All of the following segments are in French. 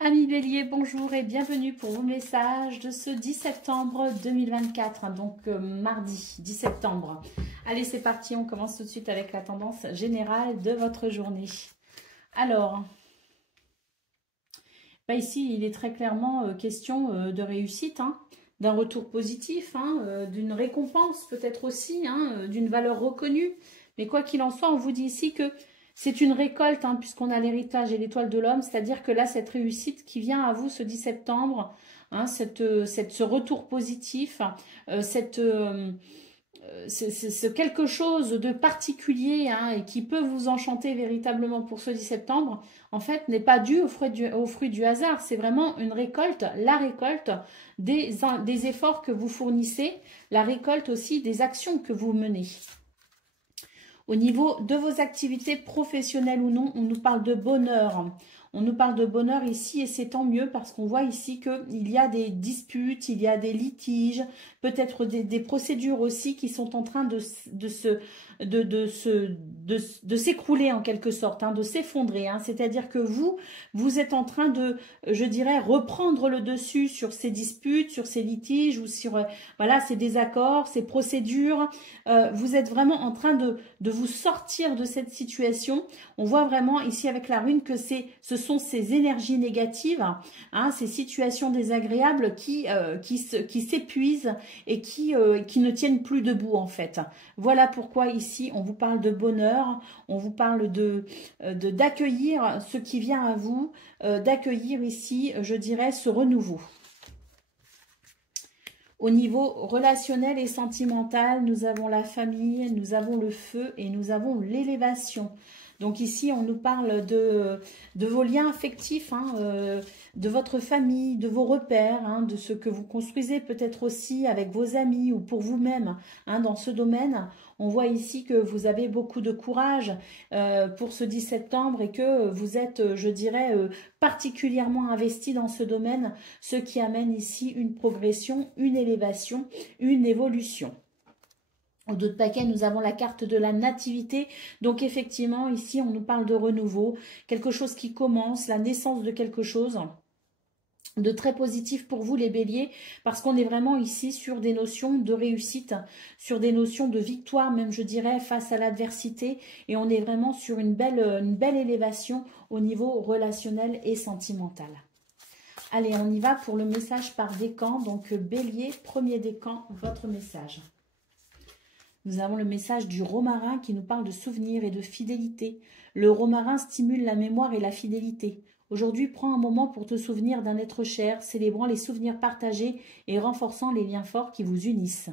Amis Bélier, bonjour et bienvenue pour vos messages de ce 10 septembre 2024, donc mardi 10 septembre. Allez, c'est parti, on commence tout de suite avec la tendance générale de votre journée. Alors, ici, il est très clairement question de réussite, d'un retour positif, d'une récompense peut-être aussi, d'une valeur reconnue. Mais quoi qu'il en soit, on vous dit ici que c'est une récolte, puisqu'on a l'héritage et l'étoile de l'homme, c'est-à-dire que là, cette réussite qui vient à vous ce 10 septembre, ce retour positif, ce quelque chose de particulier et qui peut vous enchanter véritablement pour ce 10 septembre, en fait, n'est pas dû au fruit du hasard. C'est vraiment une récolte, la récolte des efforts que vous fournissez, la récolte aussi des actions que vous menez. Au niveau de vos activités professionnelles ou non, on nous parle de bonheur. On nous parle de bonheur ici et c'est tant mieux parce qu'on voit ici qu'il y a des disputes, il y a des litiges, peut-être des procédures aussi qui sont en train de s'écrouler en quelque sorte, de s'effondrer. C'est-à-dire que vous êtes en train de, je dirais, reprendre le dessus sur ces disputes, sur ces litiges ou sur voilà, ces désaccords, ces procédures. Vous êtes vraiment en train de vous sortir de cette situation. On voit vraiment ici avec la rune que ce sont ces énergies négatives, ces situations désagréables qui s'épuisent et qui ne tiennent plus debout en fait. Voilà pourquoi ici on vous parle de bonheur, on vous parle d'accueillir ce qui vient à vous, d'accueillir ici, je dirais, ce renouveau. Au niveau relationnel et sentimental, nous avons la famille, nous avons le feu et nous avons l'élévation. Donc ici, on nous parle de vos liens affectifs, de votre famille, de vos repères, de ce que vous construisez peut-être aussi avec vos amis ou pour vous-même dans ce domaine. On voit ici que vous avez beaucoup de courage pour ce 10 septembre et que vous êtes, je dirais, particulièrement investi dans ce domaine, ce qui amène ici une progression, une élévation, une évolution. Au dos de paquet, nous avons la carte de la nativité. Donc effectivement, ici, on nous parle de renouveau, quelque chose qui commence, la naissance de quelque chose de très positif pour vous les béliers, parce qu'on est vraiment ici sur des notions de réussite, sur des notions de victoire même je dirais face à l'adversité, et on est vraiment sur une belle élévation au niveau relationnel et sentimental. Allez, on y va pour le message par décan. Donc bélier, premier décan, votre message. Nous avons le message du romarin qui nous parle de souvenirs et de fidélité. Le romarin stimule la mémoire et la fidélité. Aujourd'hui, prends un moment pour te souvenir d'un être cher, célébrant les souvenirs partagés et renforçant les liens forts qui vous unissent.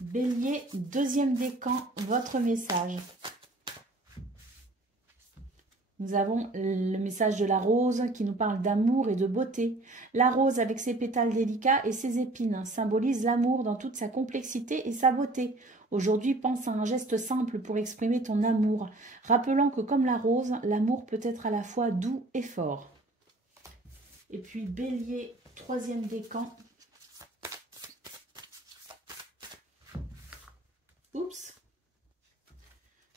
Bélier, deuxième décan, votre message. Nous avons le message de la rose qui nous parle d'amour et de beauté. La rose avec ses pétales délicats et ses épines symbolise l'amour dans toute sa complexité et sa beauté. Aujourd'hui, pense à un geste simple pour exprimer ton amour, rappelant que comme la rose, l'amour peut être à la fois doux et fort. Et puis Bélier, troisième décan. Oups.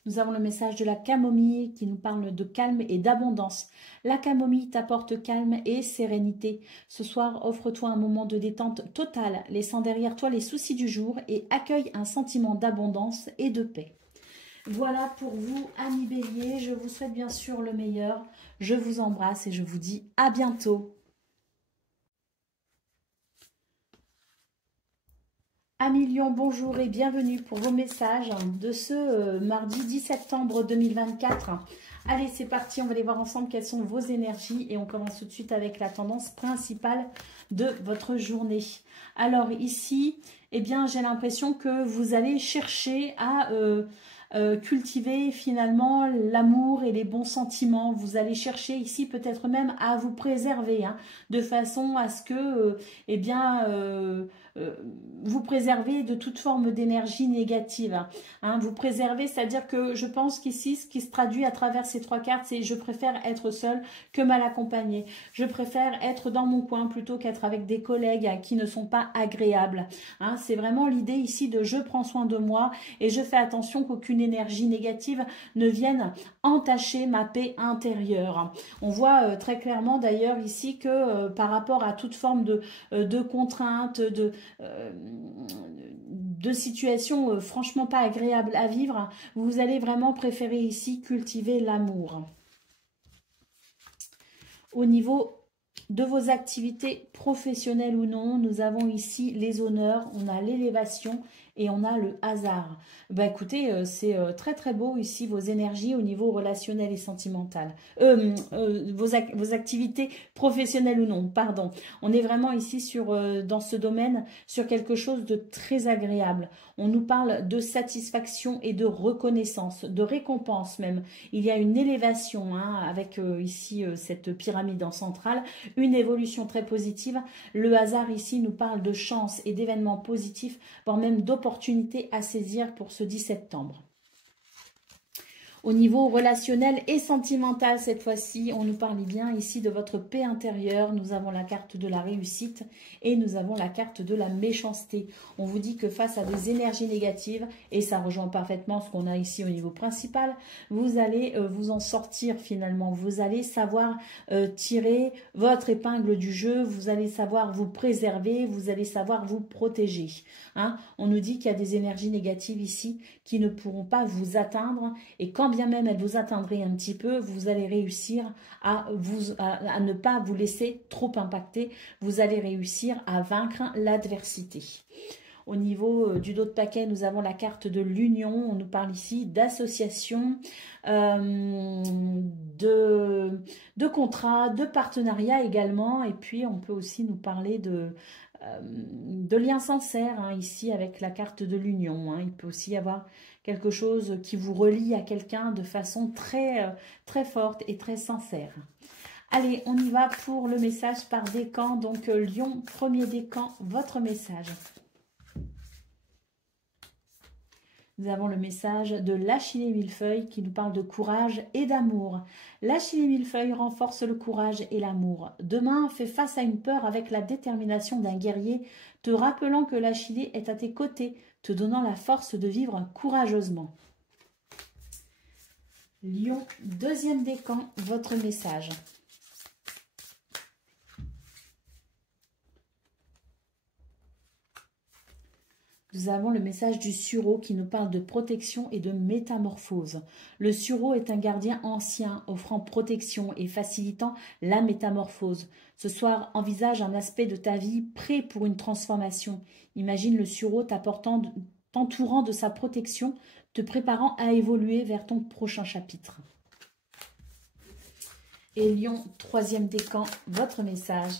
Nous avons le message de la camomille qui nous parle de calme et d'abondance. La camomille t'apporte calme et sérénité. Ce soir, offre-toi un moment de détente totale, laissant derrière toi les soucis du jour et accueille un sentiment d'abondance et de paix. Voilà pour vous, amis béliers. Je vous souhaite bien sûr le meilleur. Je vous embrasse et je vous dis à bientôt. Amis Lion, bonjour et bienvenue pour vos messages de ce mardi 10 septembre 2024. Allez, c'est parti, on va aller voir ensemble quelles sont vos énergies et on commence tout de suite avec la tendance principale de votre journée. Alors ici, eh bien, j'ai l'impression que vous allez chercher à cultiver finalement l'amour et les bons sentiments. Vous allez chercher ici peut-être même à vous préserver de façon à ce que vous préserver de toute forme d'énergie négative. Hein. Vous préservez, c'est-à-dire que je pense qu'ici, ce qui se traduit à travers ces 3 cartes, c'est je préfère être seule que mal accompagnée. Je préfère être dans mon coin plutôt qu'être avec des collègues qui ne sont pas agréables. Hein. C'est vraiment l'idée ici de je prends soin de moi et je fais attention qu'aucune énergie négative ne vienne entacher ma paix intérieure. On voit très clairement d'ailleurs ici que par rapport à toute forme de contraintes, de situations franchement pas agréables à vivre, vous allez vraiment préférer ici cultiver l'amour. Au niveau de vos activités professionnelles ou non, nous avons ici les honneurs, on a l'élévation et on a le hasard. Bah écoutez, c'est très très beau ici vos énergies au niveau relationnel et sentimental. Vos activités professionnelles ou non, pardon. On est vraiment ici dans ce domaine sur quelque chose de très agréable. On nous parle de satisfaction et de reconnaissance, de récompense même. Il y a une élévation hein, avec ici cette pyramide en centrale, une évolution très positive. Le hasard ici nous parle de chance et d'événements positifs, voire même d'opportunités à saisir pour ce 10 septembre. Au niveau relationnel et sentimental, cette fois-ci, on nous parle bien ici de votre paix intérieure. Nous avons la carte de la réussite et nous avons la carte de la méchanceté. On vous dit que face à des énergies négatives, et ça rejoint parfaitement ce qu'on a ici au niveau principal, vous allez vous en sortir finalement. Vous allez savoir tirer votre épingle du jeu, vous allez savoir vous préserver, vous allez savoir vous protéger. Hein, on nous dit qu'il y a des énergies négatives ici qui ne pourront pas vous atteindre et quand bien même elles vous atteindraient un petit peu, vous allez réussir à ne pas vous laisser trop impacter, vous allez réussir à vaincre l'adversité. Au niveau du dos de paquet, nous avons la carte de l'union. On nous parle ici d'association, de contrat, de partenariat également. Et puis, on peut aussi nous parler de liens sincères, hein, ici avec la carte de l'union. Hein. Il peut aussi y avoir quelque chose qui vous relie à quelqu'un de façon très, très forte et très sincère. Allez, on y va pour le message par décan. Donc, Lion, premier décan, votre message. Nous avons le message de l'Achillée millefeuille qui nous parle de courage et d'amour. L'Achillée millefeuille renforce le courage et l'amour. Demain, fais face à une peur avec la détermination d'un guerrier, te rappelant que l'Achillée est à tes côtés, te donnant la force de vivre courageusement. Lion, deuxième décan, votre message. Nous avons le message du sureau qui nous parle de protection et de métamorphose. Le sureau est un gardien ancien offrant protection et facilitant la métamorphose. Ce soir, envisage un aspect de ta vie prêt pour une transformation. Imagine le sureau t'entourant de sa protection, te préparant à évoluer vers ton prochain chapitre. Et Lion, troisième décan, votre message.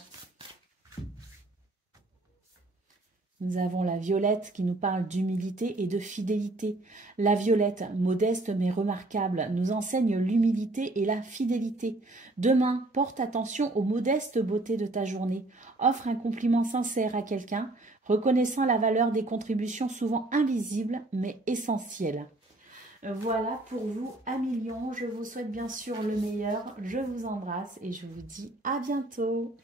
Nous avons la violette qui nous parle d'humilité et de fidélité. La violette, modeste mais remarquable, nous enseigne l'humilité et la fidélité. Demain, porte attention aux modestes beautés de ta journée. Offre un compliment sincère à quelqu'un, reconnaissant la valeur des contributions souvent invisibles mais essentielles. Voilà pour vous, amis Lions. Je vous souhaite bien sûr le meilleur. Je vous embrasse et je vous dis à bientôt.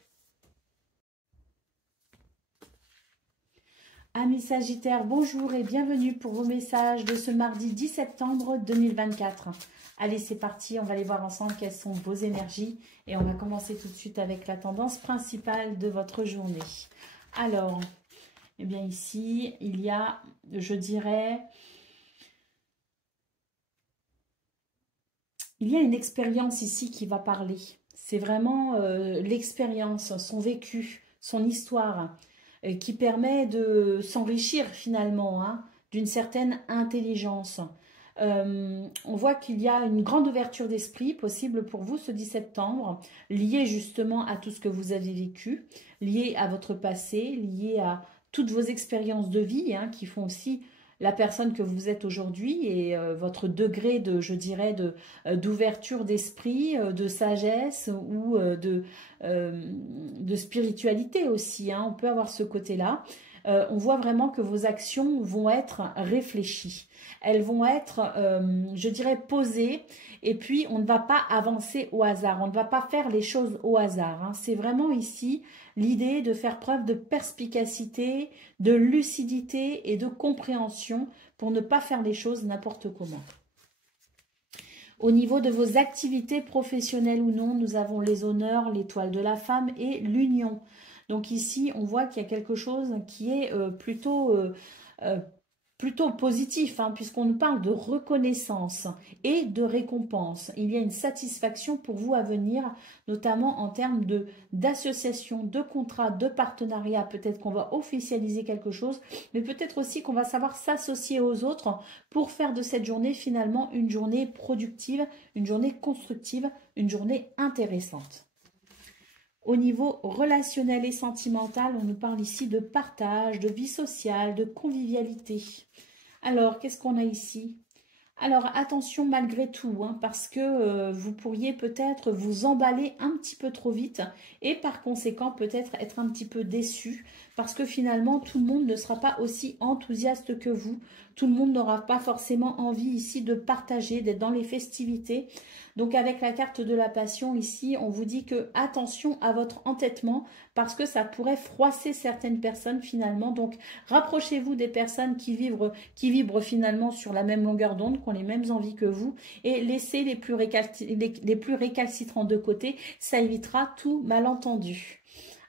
Amis Sagittaires, bonjour et bienvenue pour vos messages de ce mardi 10 septembre 2024. Allez, c'est parti, on va aller voir ensemble quelles sont vos énergies et on va commencer tout de suite avec la tendance principale de votre journée. Alors, eh bien ici, il y a, je dirais, il y a une expérience ici qui va parler. C'est vraiment l'expérience, son vécu, son histoire, qui permet de s'enrichir finalement hein, d'une certaine intelligence. On voit qu'il y a une grande ouverture d'esprit possible pour vous ce 10 septembre, liée justement à tout ce que vous avez vécu, liée à votre passé, liée à toutes vos expériences de vie hein, qui font aussi la personne que vous êtes aujourd'hui et votre degré de, je dirais, d'ouverture d'esprit, de sagesse ou de spiritualité aussi. Hein. On peut avoir ce côté-là. on voit vraiment que vos actions vont être réfléchies. Elles vont être, je dirais, posées. Et puis, on ne va pas avancer au hasard. On ne va pas faire les choses au hasard, hein. C'est vraiment ici l'idée de faire preuve de perspicacité, de lucidité et de compréhension pour ne pas faire les choses n'importe comment. Au niveau de vos activités professionnelles ou non, nous avons les honneurs, l'étoile de la femme et l'union. Donc ici, on voit qu'il y a quelque chose qui est plutôt positif, hein, puisqu'on nous parle de reconnaissance et de récompense. Il y a une satisfaction pour vous à venir, notamment en termes d'association, de contrat, de partenariat. Peut-être qu'on va officialiser quelque chose, mais peut-être aussi qu'on va savoir s'associer aux autres pour faire de cette journée finalement une journée productive, une journée constructive, une journée intéressante. Au niveau relationnel et sentimental, on nous parle ici de partage, de vie sociale, de convivialité. Alors, qu'est-ce qu'on a ici? Alors, attention malgré tout, hein, parce que vous pourriez peut-être vous emballer un petit peu trop vite et par conséquent peut-être être un petit peu déçu parce que finalement tout le monde ne sera pas aussi enthousiaste que vous. Tout le monde n'aura pas forcément envie ici de partager, d'être dans les festivités. Donc avec la carte de la passion ici, on vous dit que attention à votre entêtement parce que ça pourrait froisser certaines personnes finalement. Donc rapprochez-vous des personnes qui vibrent finalement sur la même longueur d'onde, qui ont les mêmes envies que vous et laissez les plus récalcitrants de côté. Ça évitera tout malentendu.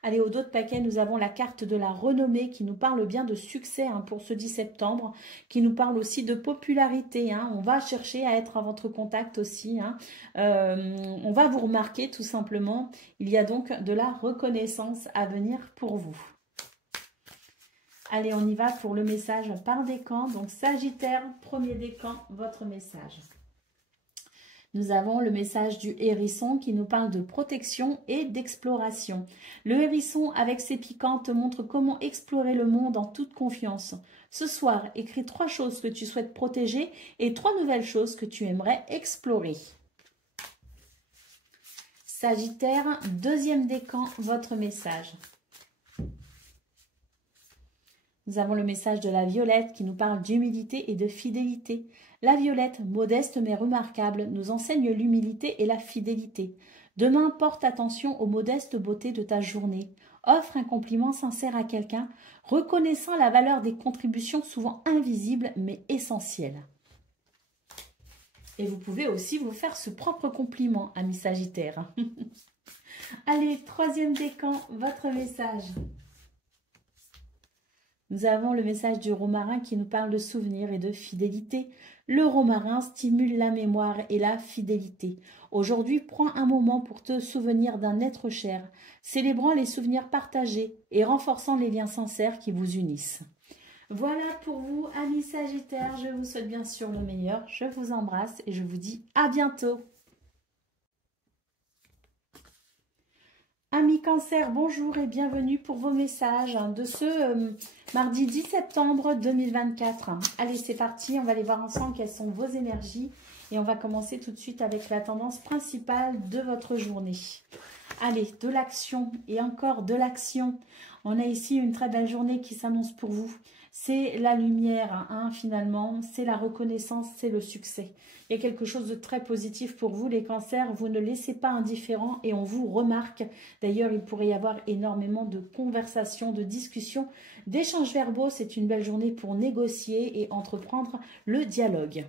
Allez, au dos de paquet, nous avons la carte de la renommée qui nous parle bien de succès, hein, pour ce 10 septembre, qui nous parle aussi de popularité, hein. On va chercher à être à votre contact aussi, hein. On va vous remarquer tout simplement. Il y a donc de la reconnaissance à venir pour vous. Allez, on y va pour le message par décan. Donc, Sagittaire, premier décan, votre message. Nous avons le message du hérisson qui nous parle de protection et d'exploration. Le hérisson, avec ses piquants, te montre comment explorer le monde en toute confiance. Ce soir, écris 3 choses que tu souhaites protéger et 3 nouvelles choses que tu aimerais explorer. Sagittaire, deuxième décan, votre message. Nous avons le message de la violette qui nous parle d'humilité et de fidélité. La violette, modeste mais remarquable, nous enseigne l'humilité et la fidélité. Demain, porte attention aux modestes beautés de ta journée. Offre un compliment sincère à quelqu'un, reconnaissant la valeur des contributions souvent invisibles mais essentielles. Et vous pouvez aussi vous faire ce propre compliment, ami Sagittaire. Allez, troisième décan, votre message. Nous avons le message du romarin qui nous parle de souvenirs et de fidélité. Le romarin stimule la mémoire et la fidélité. Aujourd'hui, prends un moment pour te souvenir d'un être cher, célébrant les souvenirs partagés et renforçant les liens sincères qui vous unissent. Voilà pour vous, amis Sagittaires. Je vous souhaite bien sûr le meilleur. Je vous embrasse et je vous dis à bientôt. Amis Cancer, bonjour et bienvenue pour vos messages de ce mardi 10 septembre 2024. Allez, c'est parti, on va aller voir ensemble quelles sont vos énergies et on va commencer tout de suite avec la tendance principale de votre journée. Allez, de l'action et encore de l'action. On a ici une très belle journée qui s'annonce pour vous. C'est la lumière, hein, finalement, c'est la reconnaissance, c'est le succès. Il y a quelque chose de très positif pour vous, les cancers. Vous ne laissez pas indifférent et on vous remarque. D'ailleurs, il pourrait y avoir énormément de conversations, de discussions, d'échanges verbaux. C'est une belle journée pour négocier et entreprendre le dialogue.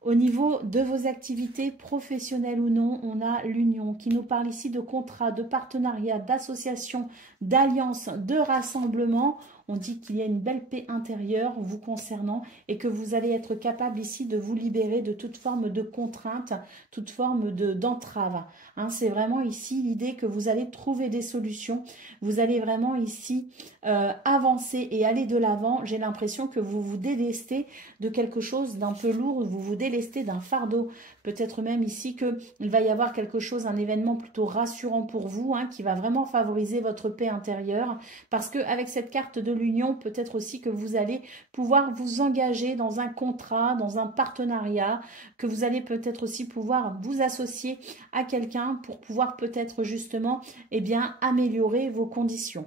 Au niveau de vos activités professionnelles ou non, on a l'union qui nous parle ici de contrat, de partenariat, d'association, d'alliance, de rassemblement. On dit qu'il y a une belle paix intérieure vous concernant et que vous allez être capable ici de vous libérer de toute forme de contrainte, toute forme d'entrave. Hein, c'est vraiment ici l'idée que vous allez trouver des solutions. Vous allez vraiment ici avancer et aller de l'avant. J'ai l'impression que vous vous délestez de quelque chose d'un peu lourd, vous vous délestez d'un fardeau. Peut-être même ici qu'il va y avoir quelque chose, un événement plutôt rassurant pour vous, hein, qui va vraiment favoriser votre paix intérieure. Parce qu'avec cette carte de l'union, peut-être aussi que vous allez pouvoir vous engager dans un contrat, dans un partenariat, que vous allez peut-être aussi pouvoir vous associer à quelqu'un pour pouvoir peut-être justement améliorer vos conditions.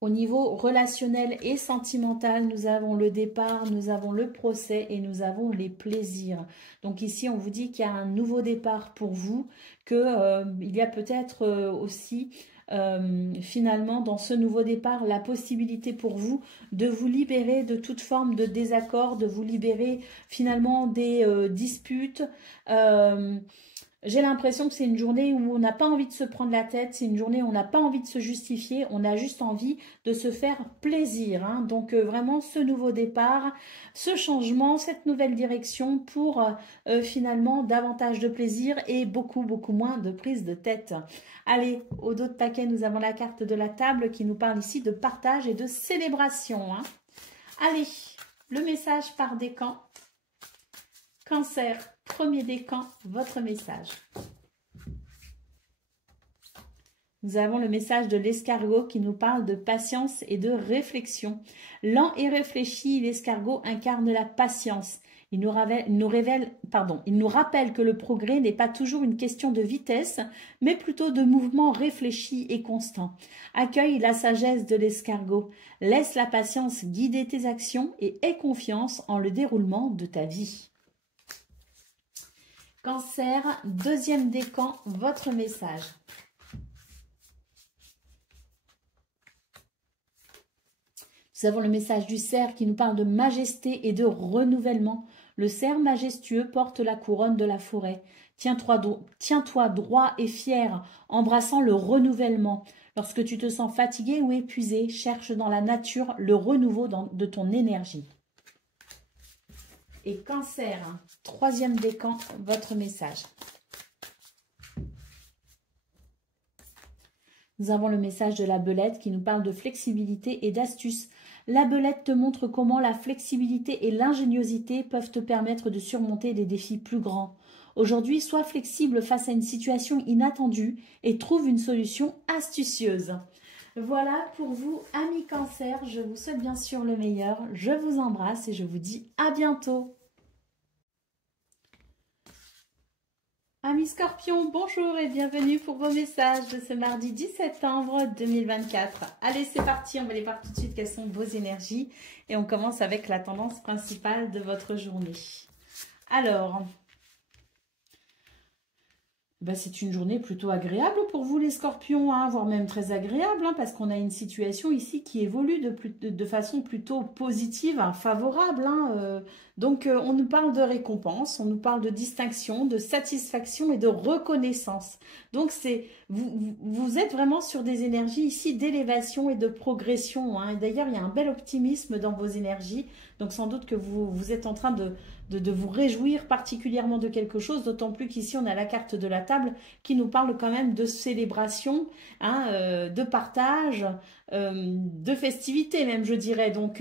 Au niveau relationnel et sentimental, nous avons le départ, nous avons le procès et nous avons les plaisirs. Donc ici, on vous dit qu'il y a un nouveau départ pour vous, qu'il y a peut-être aussi finalement dans ce nouveau départ la possibilité pour vous de vous libérer de toute forme de désaccord, de vous libérer finalement des disputes. J'ai l'impression que c'est une journée où on n'a pas envie de se prendre la tête, c'est une journée où on n'a pas envie de se justifier, on a juste envie de se faire plaisir. Hein. Donc vraiment ce nouveau départ, ce changement, cette nouvelle direction pour finalement davantage de plaisir et beaucoup moins de prise de tête. Allez, au dos de paquet, nous avons la carte de la table qui nous parle ici de partage et de célébration. Hein. Allez, le message par décan. Cancer, premier décan, votre message. Nous avons le message de l'escargot qui nous parle de patience et de réflexion. Lent et réfléchi, l'escargot incarne la patience. Il nous rappelle que le progrès n'est pas toujours une question de vitesse, mais plutôt de mouvement réfléchi et constant. Accueille la sagesse de l'escargot. Laisse la patience guider tes actions et aie confiance en le déroulement de ta vie. Cancer, deuxième décan, votre message. Nous avons le message du cerf qui nous parle de majesté et de renouvellement. Le cerf majestueux porte la couronne de la forêt. Tiens-toi droit et fier, embrassant le renouvellement. Lorsque tu te sens fatigué ou épuisé, cherche dans la nature le renouveau de ton énergie. Et Cancer, troisième décan, votre message. Nous avons le message de la belette qui nous parle de flexibilité et d'astuce. La belette te montre comment la flexibilité et l'ingéniosité peuvent te permettre de surmonter des défis plus grands. Aujourd'hui, sois flexible face à une situation inattendue et trouve une solution astucieuse. Voilà pour vous, amis Cancer. Je vous souhaite bien sûr le meilleur. Je vous embrasse et je vous dis à bientôt. Amis Scorpions, bonjour et bienvenue pour vos messages de ce mardi 10 septembre 2024. Allez, c'est parti, on va aller voir tout de suite quelles sont vos énergies. Et on commence avec la tendance principale de votre journée. Alors, c'est une journée plutôt agréable pour vous les Scorpions, hein, voire même très agréable, hein, parce qu'on a une situation ici qui évolue de façon plutôt positive, hein, favorable. Hein, donc, on nous parle de récompense, on nous parle de distinction, de satisfaction et de reconnaissance. Donc, vous êtes vraiment sur des énergies ici d'élévation et de progression. Hein. D'ailleurs, il y a un bel optimisme dans vos énergies. Donc, sans doute que vous êtes en train de vous réjouir particulièrement de quelque chose, d'autant plus qu'ici, on a la carte de la table qui nous parle quand même de célébration, hein, de partage, de festivité même, je dirais. Donc,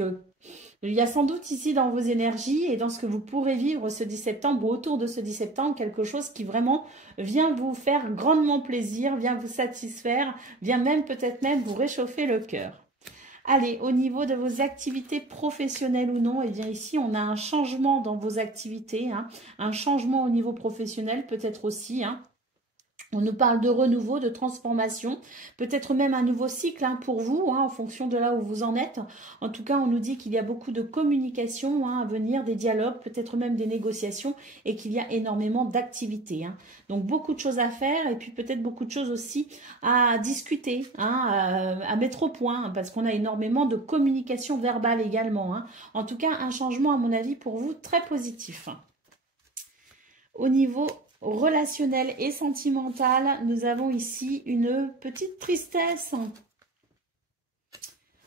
il y a sans doute ici dans vos énergies et dans ce que vous pourrez vivre ce 10 septembre ou autour de ce 10 septembre, quelque chose qui vraiment vient vous faire grandement plaisir, vient vous satisfaire, vient même peut-être même vous réchauffer le cœur. Allez, au niveau de vos activités professionnelles ou non, eh bien ici, on a un changement dans vos activités, hein, un changement au niveau professionnel peut-être aussi, hein. On nous parle de renouveau, de transformation, peut-être même un nouveau cycle hein, pour vous, hein, en fonction de là où vous en êtes. En tout cas, on nous dit qu'il y a beaucoup de communication hein, à venir, des dialogues, peut-être même des négociations et qu'il y a énormément d'activités. Hein. Donc, beaucoup de choses à faire et puis peut-être beaucoup de choses aussi à discuter, hein, à mettre au point hein, parce qu'on a énormément de communication verbale également. Hein. En tout cas, un changement, à mon avis, pour vous, très positif. Au niveau relationnel et sentimental, nous avons ici une petite tristesse.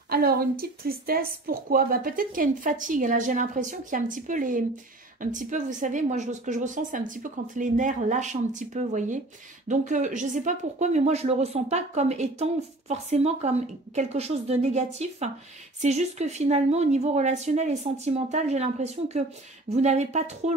Alors, une petite tristesse, pourquoi? Peut-être qu'il y a une fatigue. Là, j'ai l'impression qu'il y a un petit peu, vous savez, moi, ce que je ressens, c'est un petit peu quand les nerfs lâchent un petit peu, vous voyez. Donc, je ne sais pas pourquoi, mais moi, je ne le ressens pas comme étant forcément comme quelque chose de négatif. C'est juste que finalement, au niveau relationnel et sentimental, j'ai l'impression que vous n'avez pas trop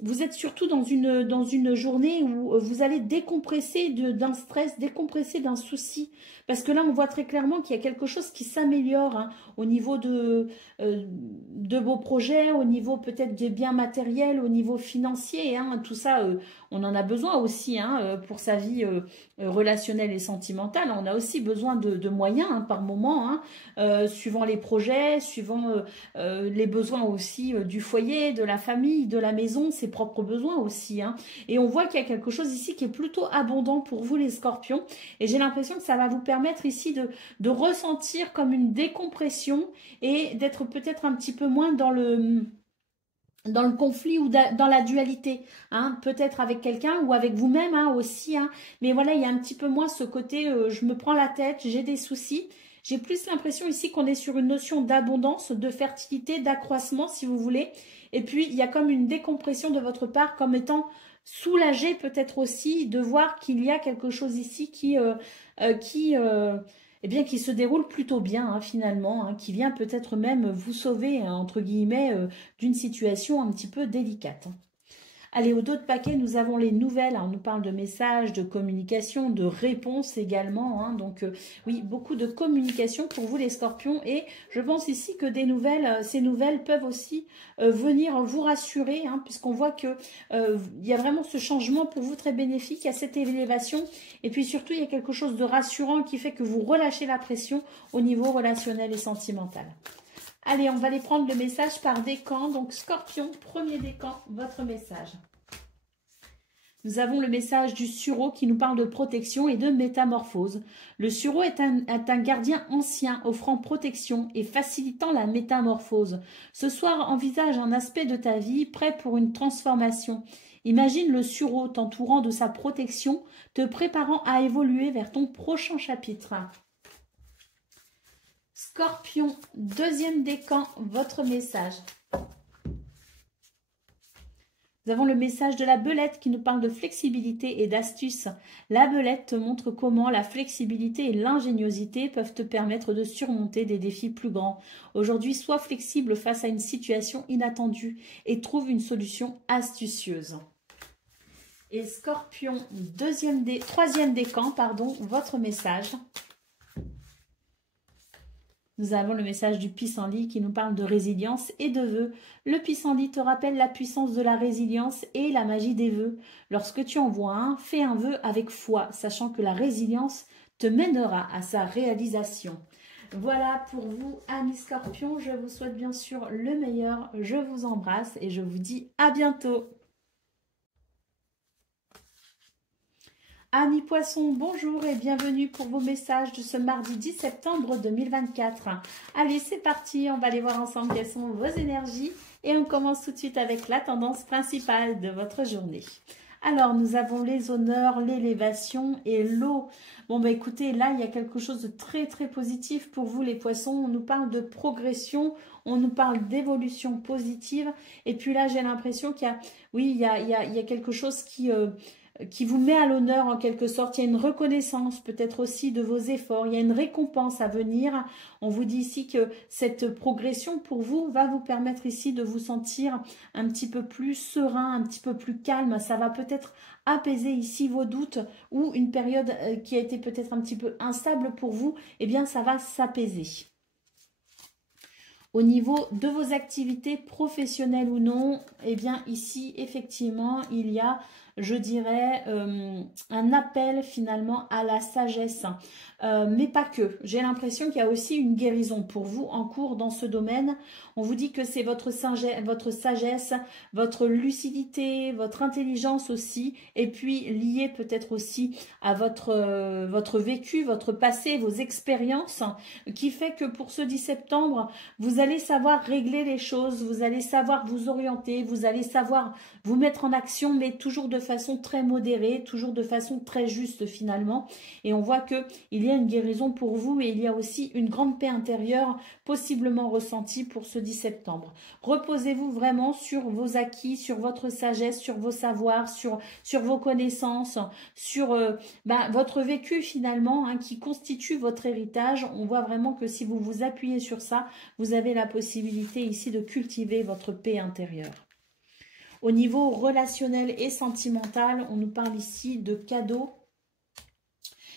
vous êtes surtout dans une journée où vous allez décompresser d'un stress, décompresser d'un souci. Parce que là, on voit très clairement qu'il y a quelque chose qui s'améliore hein, au niveau de vos projets, au niveau peut-être des biens matériels, au niveau financier. Hein, tout ça, on en a besoin aussi hein, pour sa vie relationnelle et sentimentale. On a aussi besoin de moyens hein, par moment, hein, suivant les projets, suivant les besoins aussi du foyer, de la famille, de la maison, ses propres besoins aussi. Hein. Et on voit qu'il y a quelque chose ici qui est plutôt abondant pour vous les scorpions. Et j'ai l'impression que ça va vous permettre ici de ressentir comme une décompression et d'être peut-être un petit peu moins dans le conflit ou dans la dualité, hein, peut-être avec quelqu'un ou avec vous-même hein, aussi. Hein. Mais voilà, il y a un petit peu moins ce côté je me prends la tête, j'ai des soucis. J'ai plus l'impression ici qu'on est sur une notion d'abondance, de fertilité, d'accroissement si vous voulez. Et puis, il y a comme une décompression de votre part comme étant soulagé peut-être aussi de voir qu'il y a quelque chose ici eh bien, qui se déroule plutôt bien hein, finalement, hein, qui vient peut-être même vous sauver, hein, entre guillemets, d'une situation un petit peu délicate. Allez, au dos de paquet, nous avons les nouvelles. On nous parle de messages, de communication, de réponses également. Hein. Donc, oui, beaucoup de communication pour vous les scorpions. Et je pense ici que ces nouvelles peuvent aussi venir vous rassurer, hein, puisqu'on voit qu'il y a vraiment ce changement pour vous très bénéfique. Il y a cette élévation. Et puis surtout, il y a quelque chose de rassurant qui fait que vous relâchez la pression au niveau relationnel et sentimental. Allez, on va aller prendre le message par décan. Donc, Scorpion, premier décan, votre message. Nous avons le message du sureau qui nous parle de protection et de métamorphose. Le sureau est un gardien ancien offrant protection et facilitant la métamorphose. Ce soir, envisage un aspect de ta vie prêt pour une transformation. Imagine le sureau t'entourant de sa protection, te préparant à évoluer vers ton prochain chapitre. Scorpion, deuxième décan, votre message. Nous avons le message de la belette qui nous parle de flexibilité et d'astuce. La belette te montre comment la flexibilité et l'ingéniosité peuvent te permettre de surmonter des défis plus grands. Aujourd'hui, sois flexible face à une situation inattendue et trouve une solution astucieuse. Et Scorpion, troisième décan, votre message. Nous avons le message du pissenlit qui nous parle de résilience et de vœux. Le pissenlit te rappelle la puissance de la résilience et la magie des vœux. Lorsque tu en vois un, fais un vœu avec foi, sachant que la résilience te mènera à sa réalisation. Voilà pour vous, amis scorpions. Je vous souhaite bien sûr le meilleur. Je vous embrasse et je vous dis à bientôt. Amis poissons, bonjour et bienvenue pour vos messages de ce mardi 10 septembre 2024. Allez, c'est parti, on va aller voir ensemble quelles sont vos énergies et on commence tout de suite avec la tendance principale de votre journée. Alors, nous avons les honneurs, l'élévation et l'eau. Bon, bah écoutez, là, il y a quelque chose de très, très positif pour vous, les poissons. On nous parle de progression, on nous parle d'évolution positive. Et puis là, j'ai l'impression qu'il y a, oui, il y a quelque chose qui vous met à l'honneur en quelque sorte. Il y a une reconnaissance peut-être aussi de vos efforts. Il y a une récompense à venir. On vous dit ici que cette progression pour vous va vous permettre ici de vous sentir un petit peu plus serein, un petit peu plus calme. Ça va peut-être apaiser ici vos doutes ou une période qui a été peut-être un petit peu instable pour vous. Eh bien, ça va s'apaiser. Au niveau de vos activités professionnelles ou non, eh bien ici, effectivement, il y a, je dirais, un appel finalement à la sagesse. Mais pas que. J'ai l'impression qu'il y a aussi une guérison pour vous en cours dans ce domaine. On vous dit que c'est votre sagesse, votre lucidité, votre intelligence aussi, et puis lié peut-être aussi à votre vécu, votre passé, vos expériences, qui fait que pour ce 10 septembre, vous allez savoir régler les choses, vous allez savoir vous orienter, vous allez savoir vous mettre en action, mais toujours de façon très modérée, toujours de façon très juste finalement. Et on voit qu'il y a une guérison pour vous et il y a aussi une grande paix intérieure possiblement ressentie pour ce 10 septembre. Reposez-vous vraiment sur vos acquis, sur votre sagesse, sur vos savoirs, sur vos connaissances, sur votre vécu finalement hein, qui constitue votre héritage. On voit vraiment que si vous vous appuyez sur ça, vous avez la possibilité ici de cultiver votre paix intérieure. Au niveau relationnel et sentimental, on nous parle ici de cadeaux.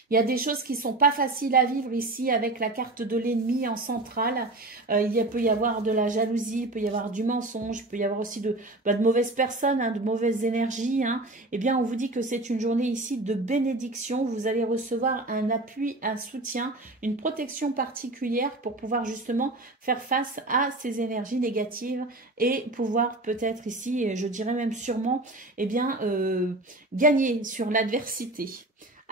Il y a des choses qui ne sont pas faciles à vivre ici avec la carte de l'ennemi en centrale. Il peut y avoir de la jalousie, il peut y avoir du mensonge, il peut y avoir aussi de mauvaises personnes, hein, de mauvaises énergies. Hein. Eh bien, on vous dit que c'est une journée ici de bénédiction. Vous allez recevoir un appui, un soutien, une protection particulière pour pouvoir justement faire face à ces énergies négatives et pouvoir peut-être ici, je dirais même sûrement, eh bien, gagner sur l'adversité.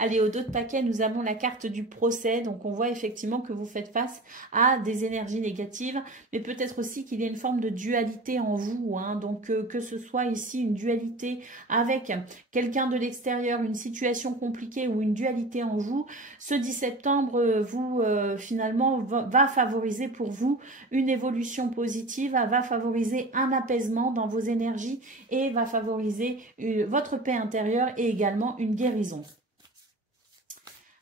Allez, au dos de paquet, nous avons la carte du procès. Donc, on voit effectivement que vous faites face à des énergies négatives, mais peut-être aussi qu'il y a une forme de dualité en vous. Hein. Donc, que ce soit ici une dualité avec quelqu'un de l'extérieur, une situation compliquée ou une dualité en vous, ce 10 septembre, finalement, va favoriser pour vous une évolution positive, va favoriser un apaisement dans vos énergies et va favoriser votre paix intérieure et également une guérison.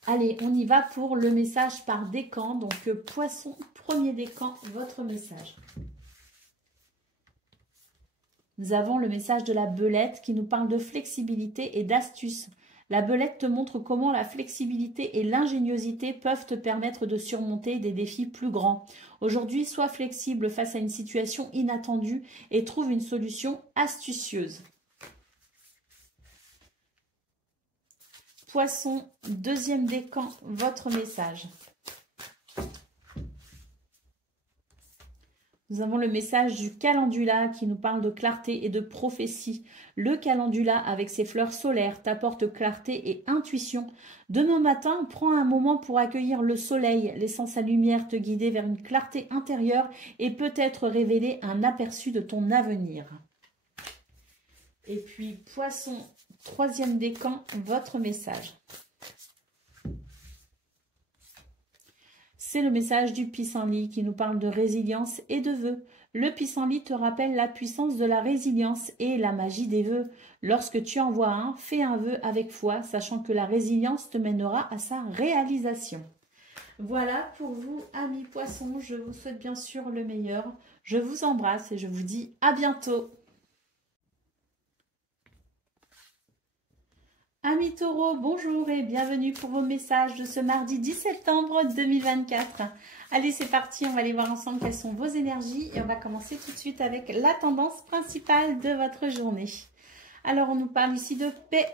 Allez, on y va pour le message par décan. Donc, Poisson, premier décan, votre message. Nous avons le message de la belette qui nous parle de flexibilité et d'astuce. La belette te montre comment la flexibilité et l'ingéniosité peuvent te permettre de surmonter des défis plus grands. Aujourd'hui, sois flexible face à une situation inattendue et trouve une solution astucieuse. Poisson, deuxième décan, votre message. Nous avons le message du calendula qui nous parle de clarté et de prophétie. Le calendula avec ses fleurs solaires t'apporte clarté et intuition. Demain matin, prends un moment pour accueillir le soleil, laissant sa lumière te guider vers une clarté intérieure et peut-être révéler un aperçu de ton avenir. Et puis, Poisson, troisième décan, votre message. C'est le message du pissenlit qui nous parle de résilience et de vœux. Le pissenlit te rappelle la puissance de la résilience et la magie des vœux. Lorsque tu en vois un, fais un vœu avec foi, sachant que la résilience te mènera à sa réalisation. Voilà pour vous, amis poissons. Je vous souhaite bien sûr le meilleur. Je vous embrasse et je vous dis à bientôt. Amis taureaux, bonjour et bienvenue pour vos messages de ce mardi 10 septembre 2024. Allez, c'est parti, on va aller voir ensemble quelles sont vos énergies et on va commencer tout de suite avec la tendance principale de votre journée. Alors, on nous parle ici de paix.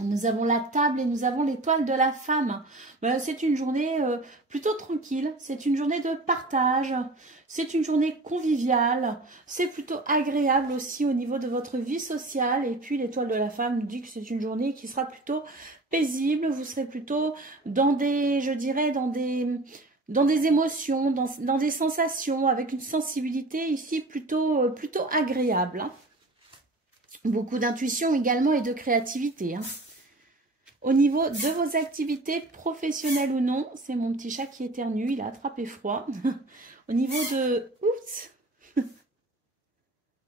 Nous avons la table et nous avons l'étoile de la femme. C'est une journée plutôt tranquille, c'est une journée de partage, c'est une journée conviviale, c'est plutôt agréable aussi au niveau de votre vie sociale. Et puis l'étoile de la femme nous dit que c'est une journée qui sera plutôt paisible, vous serez plutôt dans des, je dirais, dans des émotions, dans des sensations, avec une sensibilité ici plutôt agréable. Hein. Beaucoup d'intuition également et de créativité. Hein. Au niveau de vos activités professionnelles ou non, c'est mon petit chat qui éternue, il a attrapé froid. Au niveau de... Oups.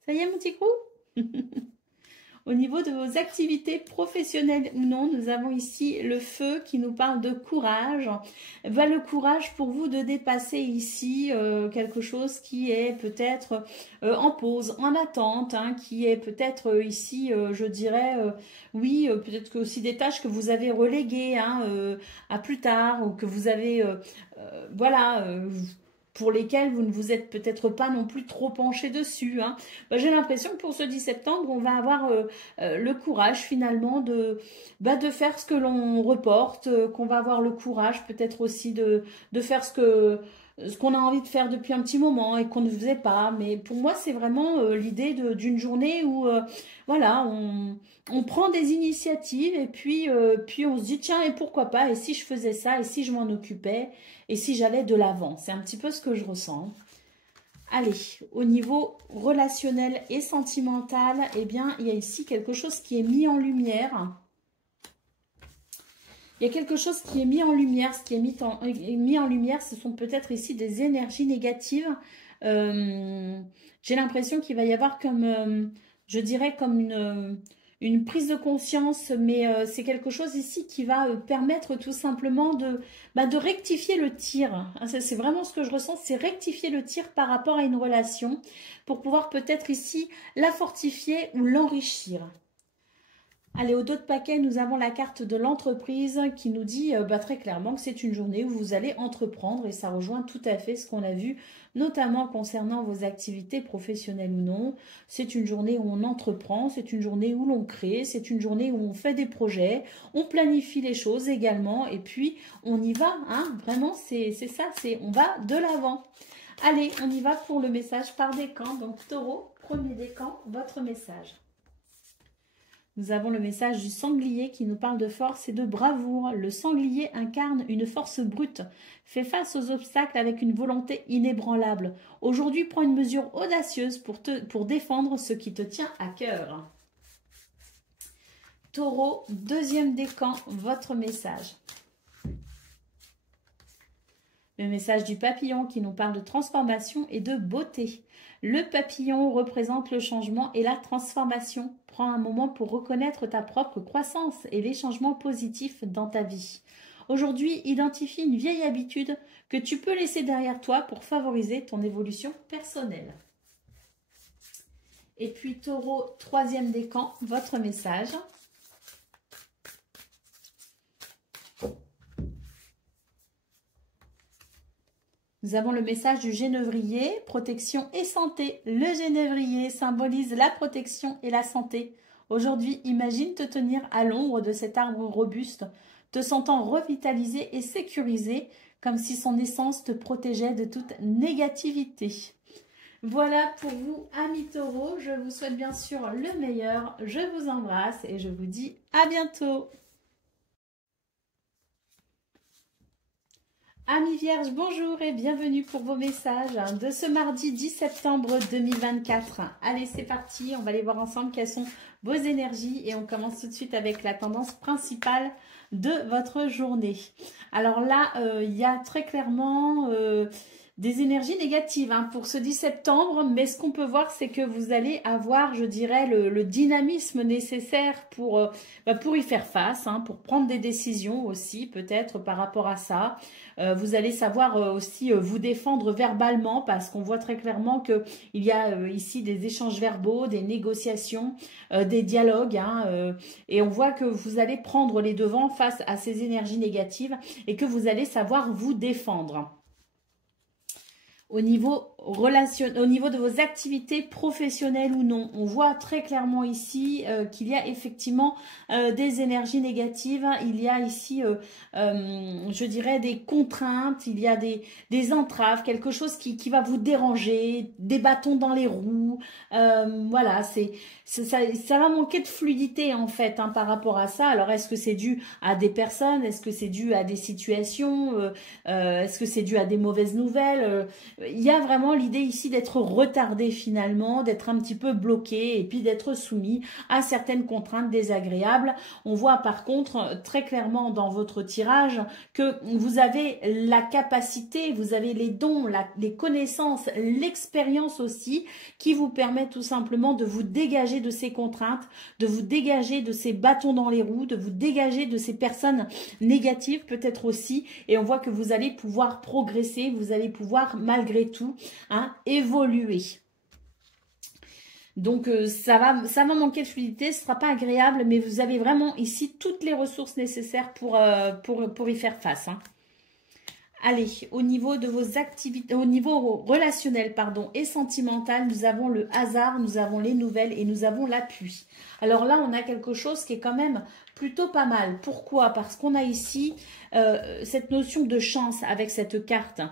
Ça y est mon petit crou. Au niveau de vos activités professionnelles ou non, nous avons ici le feu qui nous parle de courage. Le courage pour vous de dépasser ici quelque chose qui est peut-être en pause, en attente, hein, qui est peut-être ici, je dirais, oui, peut-être que aussi des tâches que vous avez reléguées hein, à plus tard ou que vous avez, voilà... pour lesquels vous ne vous êtes peut-être pas non plus trop penché dessus. Hein. J'ai l'impression que pour ce 10 septembre, on va avoir le courage finalement de faire ce que l'on reporte, qu'on va avoir le courage peut-être aussi de faire ce qu'on a envie de faire depuis un petit moment et qu'on ne faisait pas. Mais pour moi, c'est vraiment l'idée d'une journée où voilà, on prend des initiatives et puis on se dit tiens, et pourquoi pas, et si je faisais ça, et si je m'en occupais, et si j'allais de l'avant. C'est un petit peu ce que je ressens. Allez, au niveau relationnel et sentimental, eh bien, il y a ici quelque chose qui est mis en lumière. Il y a quelque chose qui est mis en lumière. Ce qui est mis en lumière, ce sont peut-être ici des énergies négatives. J'ai l'impression qu'il va y avoir comme, je dirais, comme une prise de conscience, mais c'est quelque chose ici qui va permettre tout simplement de rectifier le tir. Hein, c'est vraiment ce que je ressens, c'est rectifier le tir par rapport à une relation pour pouvoir peut-être ici la fortifier ou l'enrichir. Allez, au dos de paquet, nous avons la carte de l'entreprise qui nous dit très clairement que c'est une journée où vous allez entreprendre et ça rejoint tout à fait ce qu'on a vu, notamment concernant vos activités professionnelles ou non. C'est une journée où on entreprend, c'est une journée où l'on crée, c'est une journée où on fait des projets, on planifie les choses également et puis on y va. Hein, vraiment, c'est ça, on va de l'avant. Allez, on y va pour le message par décan. Donc, Taureau, premier décan, votre message. Nous avons le message du sanglier qui nous parle de force et de bravoure. Le sanglier incarne une force brute, fait face aux obstacles avec une volonté inébranlable. Aujourd'hui, prends une mesure audacieuse pour défendre ce qui te tient à cœur. Taureau, deuxième décan, votre message. Le message du papillon qui nous parle de transformation et de beauté. Le papillon représente le changement et la transformation. Prends un moment pour reconnaître ta propre croissance et les changements positifs dans ta vie. Aujourd'hui, identifie une vieille habitude que tu peux laisser derrière toi pour favoriser ton évolution personnelle. Et puis Taureau, troisième décan, votre message. Nous avons le message du genévrier, protection et santé. Le genévrier symbolise la protection et la santé. Aujourd'hui, imagine te tenir à l'ombre de cet arbre robuste, te sentant revitalisé et sécurisé, comme si son essence te protégeait de toute négativité. Voilà pour vous, amis taureaux. Je vous souhaite bien sûr le meilleur. Je vous embrasse et je vous dis à bientôt. Amis vierges, bonjour et bienvenue pour vos messages de ce mardi 10 septembre 2024. Allez, c'est parti, on va aller voir ensemble quelles sont vos énergies et on commence tout de suite avec la tendance principale de votre journée. Alors là, il y a très clairement des énergies négatives pour ce 10 septembre, mais ce qu'on peut voir, c'est que vous allez avoir, je dirais, le dynamisme nécessaire pour y faire face, pour prendre des décisions aussi, peut-être par rapport à ça. Vous allez savoir aussi vous défendre verbalement parce qu'on voit très clairement qu'il y a ici des échanges verbaux, des négociations, des dialogues et on voit que vous allez prendre les devants face à ces énergies négatives et que vous allez savoir vous défendre. Au niveau de vos activités professionnelles ou non, on voit très clairement ici qu'il y a effectivement des énergies négatives, il y a ici, je dirais, des contraintes, il y a des entraves, quelque chose qui va vous déranger, des bâtons dans les roues, voilà, ça va manquer de fluidité en fait par rapport à ça. Alors est-ce que c'est dû à des personnes, est-ce que c'est dû à des situations, est-ce que c'est dû à des mauvaises nouvelles, il y a vraiment l'idée ici d'être retardé finalement, d'être un petit peu bloqué et puis d'être soumis à certaines contraintes désagréables. On voit par contre très clairement dans votre tirage que vous avez la capacité, vous avez les dons, les connaissances, l'expérience aussi qui vous permet tout simplement de vous dégager de ces contraintes, de vous dégager de ces bâtons dans les roues, de vous dégager de ces personnes négatives peut-être aussi. Et on voit que vous allez pouvoir progresser, vous allez pouvoir malgré tout évoluer. Donc ça va manquer de fluidité, ce ne sera pas agréable, mais vous avez vraiment ici toutes les ressources nécessaires pour y faire face. Allez, au niveau de vos activités, au niveau relationnel et sentimental, nous avons le hasard, nous avons les nouvelles et nous avons l'appui. Alors là, on a quelque chose qui est quand même plutôt pas mal. Pourquoi? Parce qu'on a ici cette notion de chance avec cette carte,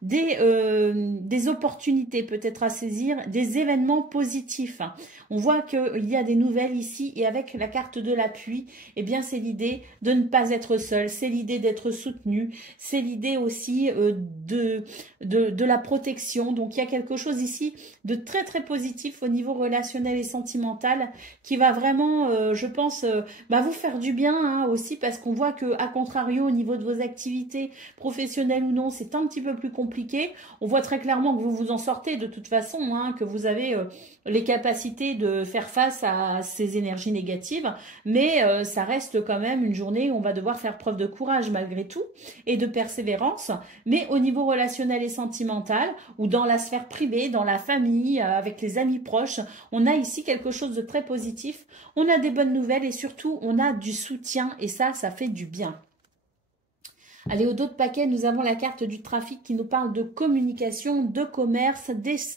des opportunités peut-être à saisir, des événements positifs. On voit qu'il y a des nouvelles ici et avec la carte de l'appui, eh bien c'est l'idée de ne pas être seul, c'est l'idée d'être soutenu, c'est l'idée aussi de la protection. Donc il y a quelque chose ici de très très positif au niveau relationnel et sentimental qui va vraiment, je pense, vous faire du bien hein, aussi parce qu'on voit que, à contrario, au niveau de vos activités professionnelles ou non, c'est un petit peu plus compliqué. On voit très clairement que vous vous en sortez de toute façon, hein, que vous avez les capacités de faire face à ces énergies négatives, mais ça reste quand même une journée où on va devoir faire preuve de courage malgré tout et de persévérance. Mais au niveau relationnel et sentimental, ou dans la sphère privée, dans la famille, avec les amis proches, on a ici quelque chose de très positif. On a des bonnes nouvelles et surtout, on a du soutien et ça fait du bien. Allez, au dos de paquet, nous avons la carte du trafic qui nous parle de communication, de commerce,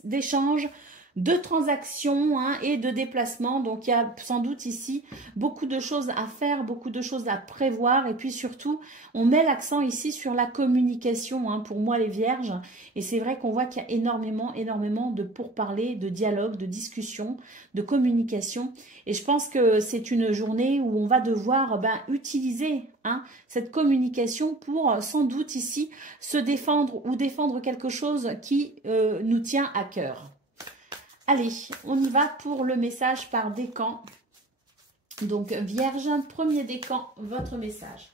d'échange, de transactions hein, et de déplacements. Donc, il y a sans doute ici beaucoup de choses à faire, beaucoup de choses à prévoir. Et puis surtout, on met l'accent ici sur la communication hein, pour moi les vierges. Et c'est vrai qu'on voit qu'il y a énormément de pourparlers, de dialogues, de discussions, de communication. Et je pense que c'est une journée où on va devoir utiliser hein, cette communication pour sans doute ici se défendre ou défendre quelque chose qui nous tient à cœur. Allez, on y va pour le message par décan. Donc, Vierge, premier décan, votre message.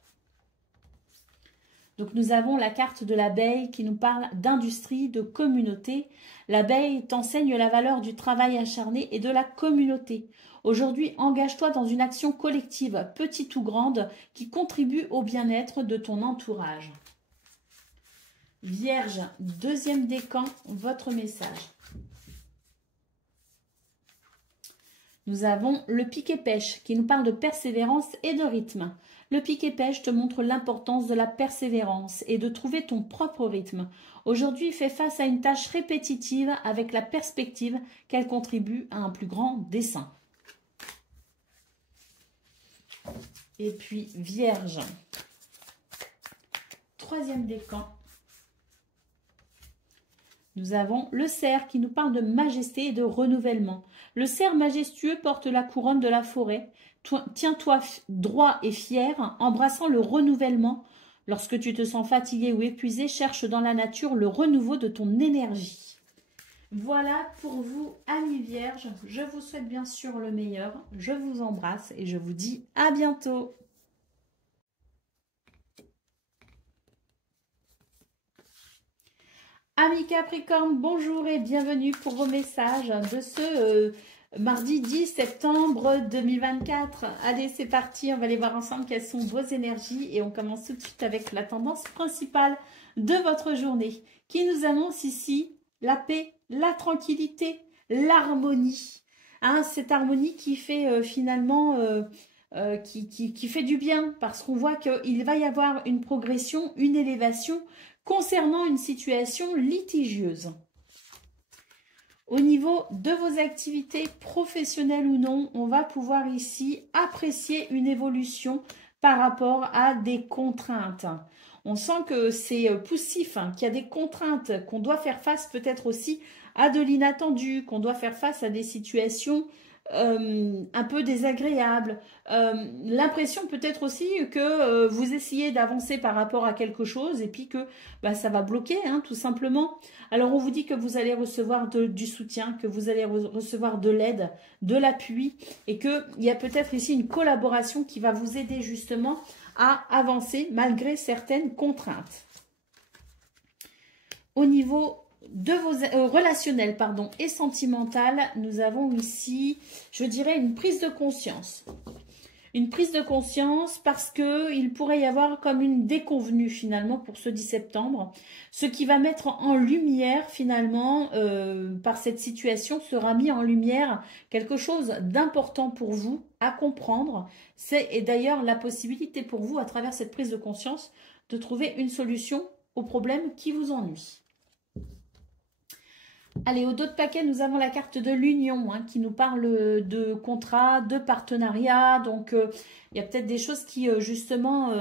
Donc, nous avons la carte de l'abeille qui nous parle d'industrie, de communauté. L'abeille t'enseigne la valeur du travail acharné et de la communauté. Aujourd'hui, engage-toi dans une action collective, petite ou grande, qui contribue au bien-être de ton entourage. Vierge, deuxième décan, votre message. Nous avons le piquet-pêche qui nous parle de persévérance et de rythme. Le piquet-pêche te montre l'importance de la persévérance et de trouver ton propre rythme. Aujourd'hui, fais face à une tâche répétitive avec la perspective qu'elle contribue à un plus grand dessein. Et puis, Vierge, troisième décan. Nous avons le cerf qui nous parle de majesté et de renouvellement. Le cerf majestueux porte la couronne de la forêt. Tiens-toi droit et fier, embrassant le renouvellement. Lorsque tu te sens fatigué ou épuisé, cherche dans la nature le renouveau de ton énergie. Voilà pour vous, amis vierges. Je vous souhaite bien sûr le meilleur. Je vous embrasse et je vous dis à bientôt. Amis Capricorne, bonjour et bienvenue pour vos messages de ce mardi 10 septembre 2024. Allez, c'est parti, on va aller voir ensemble quelles sont vos énergies et on commence tout de suite avec la tendance principale de votre journée qui nous annonce ici la paix, la tranquillité, l'harmonie. Hein, cette harmonie qui fait finalement... qui fait du bien parce qu'on voit qu'il va y avoir une progression, une élévation concernant une situation litigieuse. Au niveau de vos activités professionnelles ou non, on va pouvoir ici apprécier une évolution par rapport à des contraintes. On sent que c'est poussif, hein, qu'il y a des contraintes, qu'on doit faire face peut-être aussi à de l'inattendu, qu'on doit faire face à des situations un peu désagréable, l'impression peut-être aussi que vous essayez d'avancer par rapport à quelque chose et puis que ça va bloquer hein, tout simplement. Alors on vous dit que vous allez recevoir du soutien, que vous allez recevoir de l'aide, de l'appui et qu'il y a peut-être ici une collaboration qui va vous aider justement à avancer malgré certaines contraintes. Au niveau de vos relationnels et sentimentales, nous avons ici, je dirais, une prise de conscience. Une prise de conscience parce qu'il pourrait y avoir comme une déconvenue finalement pour ce 10 septembre. Ce qui va mettre en lumière finalement, par cette situation, sera mis en lumière quelque chose d'important pour vous à comprendre. C'est d'ailleurs la possibilité pour vous, à travers cette prise de conscience, de trouver une solution au problème qui vous ennuie. Allez, au dos de paquet, nous avons la carte de l'union hein, qui nous parle de contrat, de partenariat. Donc, il y a peut-être des choses qui, justement,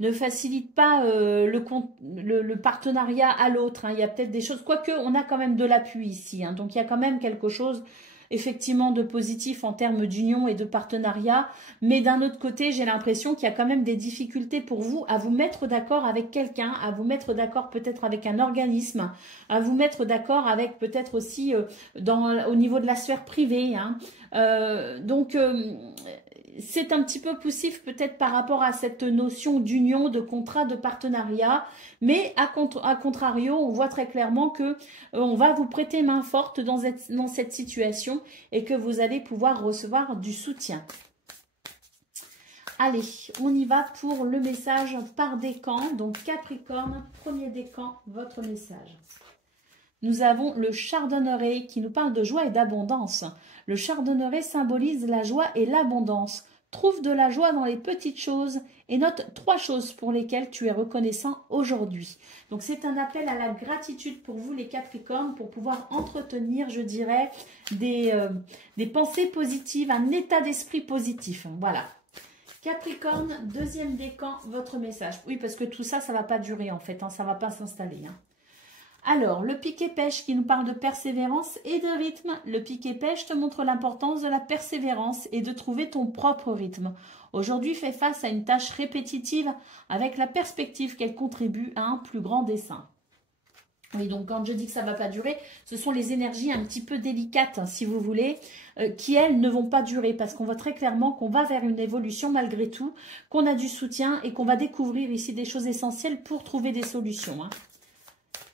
ne facilitent pas le partenariat à l'autre. Hein. Il y a peut-être des choses, quoique on a quand même de l'appui ici. Hein. Donc, il y a quand même quelque chose, effectivement, de positif en termes d'union et de partenariat. Mais d'un autre côté, j'ai l'impression qu'il y a quand même des difficultés pour vous à vous mettre d'accord avec quelqu'un, à vous mettre d'accord peut-être avec un organisme, à vous mettre d'accord avec peut-être aussi au niveau de la sphère privée. Hein. Donc, c'est un petit peu poussif peut-être par rapport à cette notion d'union, de contrat, de partenariat, mais à contrario, on voit très clairement que on va vous prêter main forte dans cette situation et que vous allez pouvoir recevoir du soutien. Allez, on y va pour le message par décan. Donc Capricorne, premier décan, votre message. Nous avons le chardonneret qui nous parle de joie et d'abondance. Le chardonneret symbolise la joie et l'abondance. Trouve de la joie dans les petites choses et note 3 choses pour lesquelles tu es reconnaissant aujourd'hui. Donc c'est un appel à la gratitude pour vous les Capricornes pour pouvoir entretenir, je dirais, des pensées positives, un état d'esprit positif. Voilà. Capricorne, deuxième décan, votre message. Oui, parce que tout ça, ça ne va pas durer en fait, hein, ça ne va pas s'installer. Hein. Alors, le piquet-pêche qui nous parle de persévérance et de rythme. Le piquet-pêche te montre l'importance de la persévérance et de trouver ton propre rythme. Aujourd'hui, fais face à une tâche répétitive avec la perspective qu'elle contribue à un plus grand dessein. Oui, donc quand je dis que ça ne va pas durer, ce sont les énergies un petit peu délicates, hein, si vous voulez, qui, elles, ne vont pas durer parce qu'on voit très clairement qu'on va vers une évolution malgré tout, qu'on a du soutien et qu'on va découvrir ici des choses essentielles pour trouver des solutions. Hein.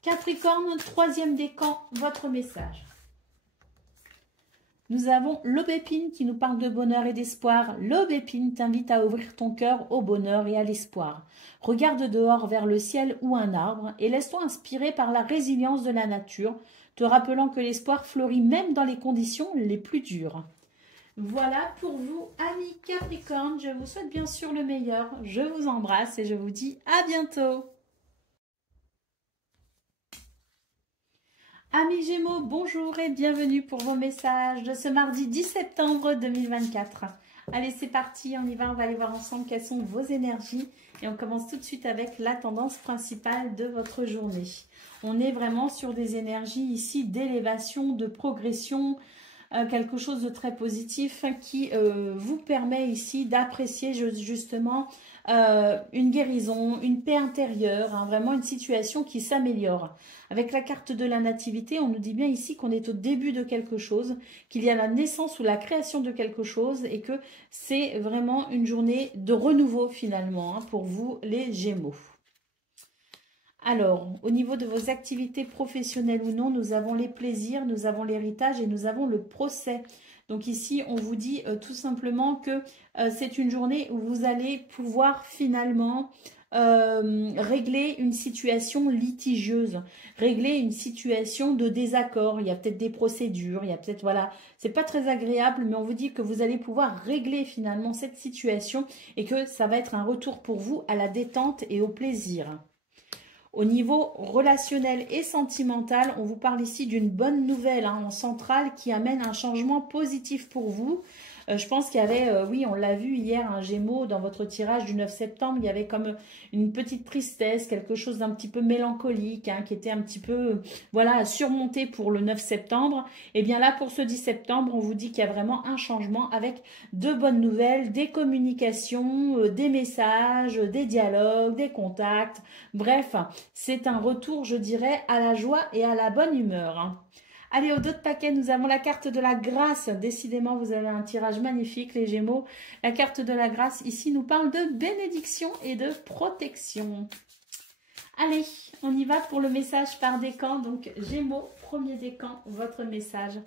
Capricorne, troisième décan, votre message. Nous avons l'aubépine qui nous parle de bonheur et d'espoir. L'aubépine t'invite à ouvrir ton cœur au bonheur et à l'espoir. Regarde dehors vers le ciel ou un arbre et laisse-toi inspirer par la résilience de la nature, te rappelant que l'espoir fleurit même dans les conditions les plus dures. Voilà pour vous, amis Capricorne. Je vous souhaite bien sûr le meilleur. Je vous embrasse et je vous dis à bientôt. Amis Gémeaux, bonjour et bienvenue pour vos messages de ce mardi 10 septembre 2024. Allez, c'est parti, on y va, on va aller voir ensemble quelles sont vos énergies. Et on commence tout de suite avec la tendance principale de votre journée. On est vraiment sur des énergies ici d'élévation, de progression, quelque chose de très positif qui vous permet ici d'apprécier justement une guérison, une paix intérieure, hein, vraiment une situation qui s'améliore. Avec la carte de la nativité, on nous dit bien ici qu'on est au début de quelque chose, qu'il y a la naissance ou la création de quelque chose et que c'est vraiment une journée de renouveau finalement hein, pour vous les Gémeaux. Alors, au niveau de vos activités professionnelles ou non, nous avons les plaisirs, nous avons l'héritage et nous avons le procès. Donc ici, on vous dit tout simplement que c'est une journée où vous allez pouvoir finalement régler une situation litigieuse, régler une situation de désaccord. Il y a peut-être des procédures, il y a peut-être, voilà, c'est pas très agréable, mais on vous dit que vous allez pouvoir régler finalement cette situation et que ça va être un retour pour vous à la détente et au plaisir. Au niveau relationnel et sentimental, on vous parle ici d'une bonne nouvelle hein, en centrale qui amène un changement positif pour vous. Je pense qu'il y avait, oui, on l'a vu hier, un Gémeaux dans votre tirage du 9 septembre, il y avait comme une petite tristesse, quelque chose d'un petit peu mélancolique, hein, qui était un petit peu, voilà, à surmonter pour le 9 septembre. Et bien là, pour ce 10 septembre, on vous dit qu'il y a vraiment un changement avec de bonnes nouvelles, des communications, des messages, des dialogues, des contacts. Bref, c'est un retour, je dirais, à la joie et à la bonne humeur. Hein. Allez, au dos de paquet, nous avons la carte de la grâce. Décidément, vous avez un tirage magnifique, les Gémeaux. La carte de la grâce, ici, nous parle de bénédiction et de protection. Allez, on y va pour le message par décan. Donc, Gémeaux, premier décan, votre message.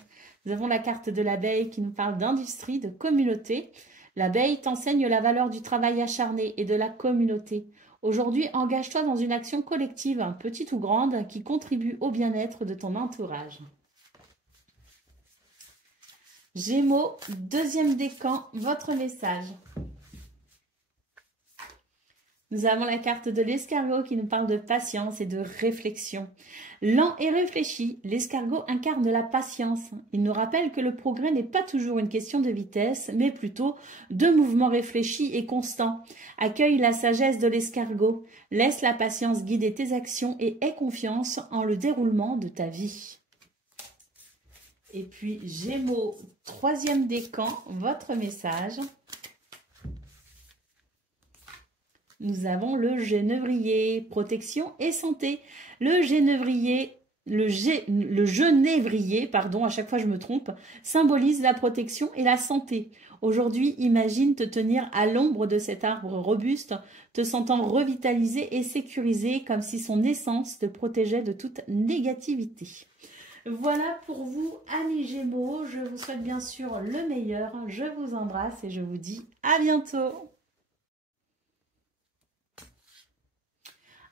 Nous avons la carte de l'abeille qui nous parle d'industrie, de communauté. L'abeille t'enseigne la valeur du travail acharné et de la communauté. Aujourd'hui, engage-toi dans une action collective, petite ou grande, qui contribue au bien-être de ton entourage. Gémeaux, deuxième décan, votre message. Nous avons la carte de l'escargot qui nous parle de patience et de réflexion. Lent et réfléchi, l'escargot incarne la patience. Il nous rappelle que le progrès n'est pas toujours une question de vitesse, mais plutôt de mouvement réfléchi et constant. Accueille la sagesse de l'escargot, laisse la patience guider tes actions et aie confiance en le déroulement de ta vie. Et puis Gémeaux, troisième décan, votre message. Nous avons le genévrier, protection et santé. Le genévrier le genévrier, pardon, à chaque fois je me trompe, symbolise la protection et la santé. Aujourd'hui, imagine te tenir à l'ombre de cet arbre robuste, te sentant revitalisé et sécurisé, comme si son essence te protégeait de toute négativité. Voilà pour vous, amis Gémeaux. Je vous souhaite bien sûr le meilleur. Je vous embrasse et je vous dis à bientôt.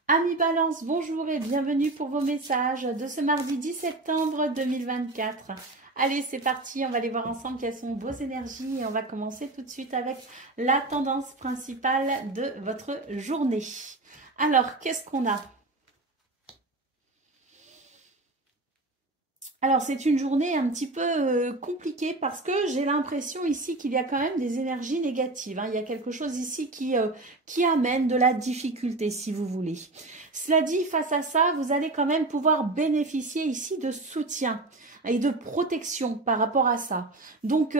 Amis Balance, bonjour et bienvenue pour vos messages de ce mardi 10 septembre 2024. Allez, c'est parti, on va aller voir ensemble quelles sont vos énergies et on va commencer tout de suite avec la tendance principale de votre journée. Alors, qu'est-ce qu'on a ? Alors, c'est une journée un petit peu compliquée parce que j'ai l'impression ici qu'il y a quand même des énergies négatives. Il y a quelque chose ici qui amène de la difficulté, si vous voulez. Cela dit, face à ça, vous allez quand même pouvoir bénéficier ici de soutien et de protection par rapport à ça. Donc,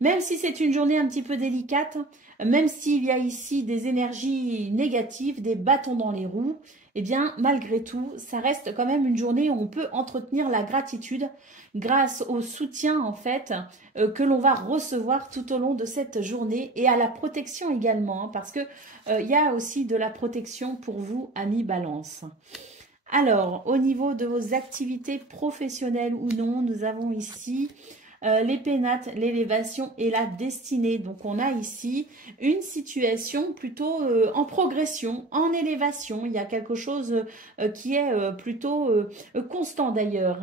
même si c'est une journée un petit peu délicate, même s'il y a ici des énergies négatives, des bâtons dans les roues, eh bien, malgré tout, ça reste quand même une journée où on peut entretenir la gratitude grâce au soutien, en fait, que l'on va recevoir tout au long de cette journée et à la protection également, parce que il y a aussi de la protection pour vous, amis Balance. Alors, au niveau de vos activités professionnelles ou non, nous avons ici les pénates, l'élévation et la destinée. Donc, on a ici une situation plutôt en progression, en élévation. Il y a quelque chose qui est plutôt constant d'ailleurs.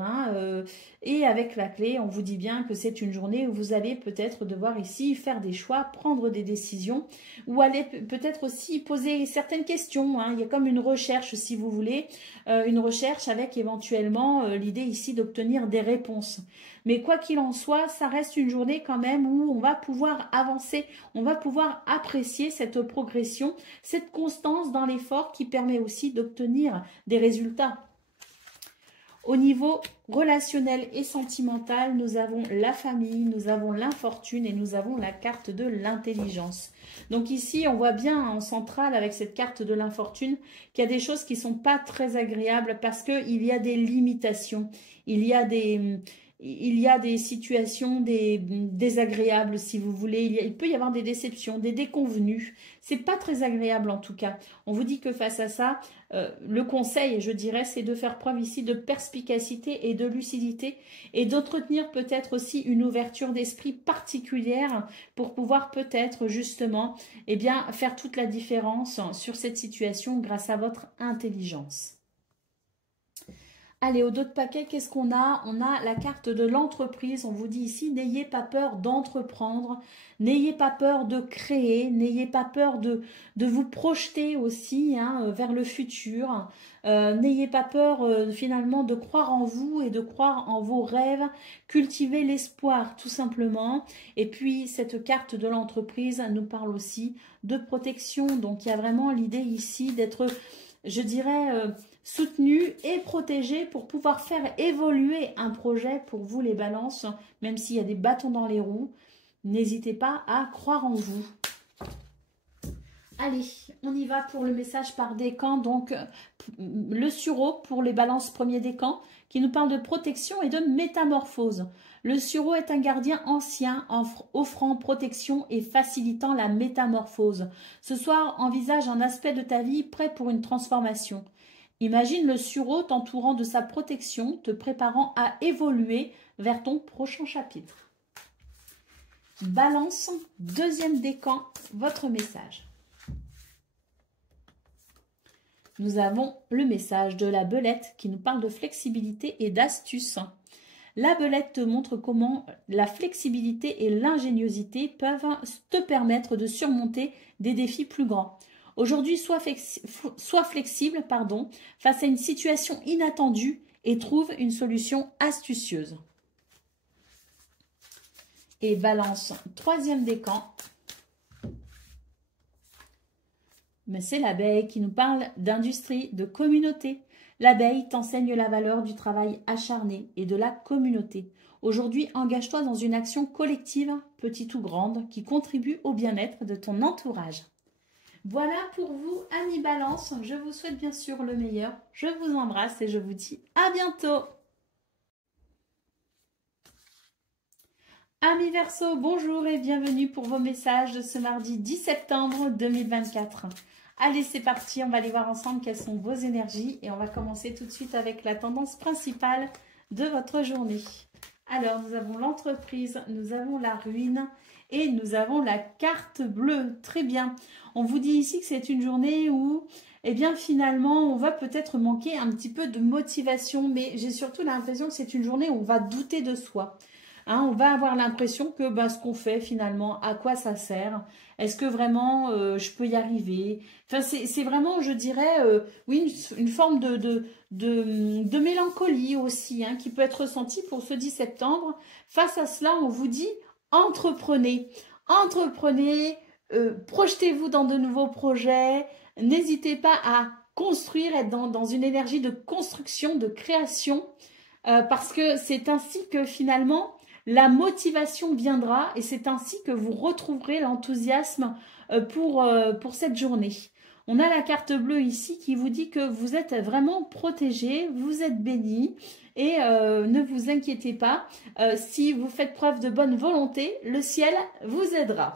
Et avec la clé, on vous dit bien que c'est une journée où vous allez peut-être devoir ici faire des choix, prendre des décisions ou aller peut-être aussi poser certaines questions. Il y a comme une recherche, si vous voulez, une recherche avec éventuellement l'idée ici d'obtenir des réponses. Mais quoi qu'il en soit, ça reste une journée quand même où on va pouvoir avancer, on va pouvoir apprécier cette progression, cette constance dans l'effort qui permet aussi d'obtenir des résultats. Au niveau relationnel et sentimental, nous avons la famille, nous avons l'infortune et nous avons la carte de l'intelligence. Donc ici, on voit bien en centrale avec cette carte de l'infortune qu'il y a des choses qui ne sont pas très agréables parce qu'il y a des limitations, il y a des situations désagréables, si vous voulez. Il peut y avoir des déceptions, des déconvenues. C'est pas très agréable en tout cas. On vous dit que face à ça, le conseil, je dirais, c'est de faire preuve ici de perspicacité et de lucidité et d'entretenir peut-être aussi une ouverture d'esprit particulière pour pouvoir peut-être justement faire toute la différence sur cette situation grâce à votre intelligence. Allez, au dos de paquet, qu'est-ce qu'on a? On a la carte de l'entreprise. On vous dit ici, n'ayez pas peur d'entreprendre, n'ayez pas peur de créer, n'ayez pas peur de vous projeter aussi vers le futur. N'ayez pas peur finalement de croire en vous et de croire en vos rêves. Cultivez l'espoir tout simplement. Et puis, cette carte de l'entreprise nous parle aussi de protection. Donc, il y a vraiment l'idée ici d'être, je dirais, soutenu et protégé pour pouvoir faire évoluer un projet pour vous les balances, même s'il y a des bâtons dans les roues. N'hésitez pas à croire en vous. Allez, on y va pour le message par décan. Donc, le sureau pour les balances premier décan qui nous parle de protection et de métamorphose. Le sureau est un gardien ancien offrant protection et facilitant la métamorphose. Ce soir, envisage un aspect de ta vie prêt pour une transformation. Imagine le sureau t'entourant de sa protection, te préparant à évoluer vers ton prochain chapitre. Balance, deuxième décan, votre message. Nous avons le message de la belette qui nous parle de flexibilité et d'astuce. La belette te montre comment la flexibilité et l'ingéniosité peuvent te permettre de surmonter des défis plus grands. Aujourd'hui, sois flexible face à une situation inattendue et trouve une solution astucieuse. Et balance, troisième décan. Mais c'est l'abeille qui nous parle d'industrie, de communauté. L'abeille t'enseigne la valeur du travail acharné et de la communauté. Aujourd'hui, engage-toi dans une action collective, petite ou grande, qui contribue au bien-être de ton entourage. Voilà pour vous, amis Balance. Je vous souhaite bien sûr le meilleur. Je vous embrasse et je vous dis à bientôt. Amis Verseau, bonjour et bienvenue pour vos messages de ce mardi 10 septembre 2024. Allez, c'est parti, on va aller voir ensemble quelles sont vos énergies et on va commencer tout de suite avec la tendance principale de votre journée. Alors, nous avons l'entreprise, nous avons la ruine et nous avons la carte bleue. Très bien. On vous dit ici que c'est une journée où, eh bien, finalement, on va peut-être manquer un petit peu de motivation, mais j'ai surtout l'impression que c'est une journée où on va douter de soi. Hein, on va avoir l'impression que ce qu'on fait finalement, à quoi ça sert? Est-ce que vraiment je peux y arriver? Enfin, c'est vraiment, je dirais, oui, une forme de mélancolie aussi, hein, qui peut être ressentie pour ce 10 septembre. Face à cela, on vous dit, entreprenez. Entreprenez, projetez-vous dans de nouveaux projets. N'hésitez pas à construire, être dans une énergie de construction, de création, parce que c'est ainsi que finalement, la motivation viendra et c'est ainsi que vous retrouverez l'enthousiasme pour cette journée. On a la carte bleue ici qui vous dit que vous êtes vraiment protégé, vous êtes béni et ne vous inquiétez pas. Si vous faites preuve de bonne volonté, le ciel vous aidera.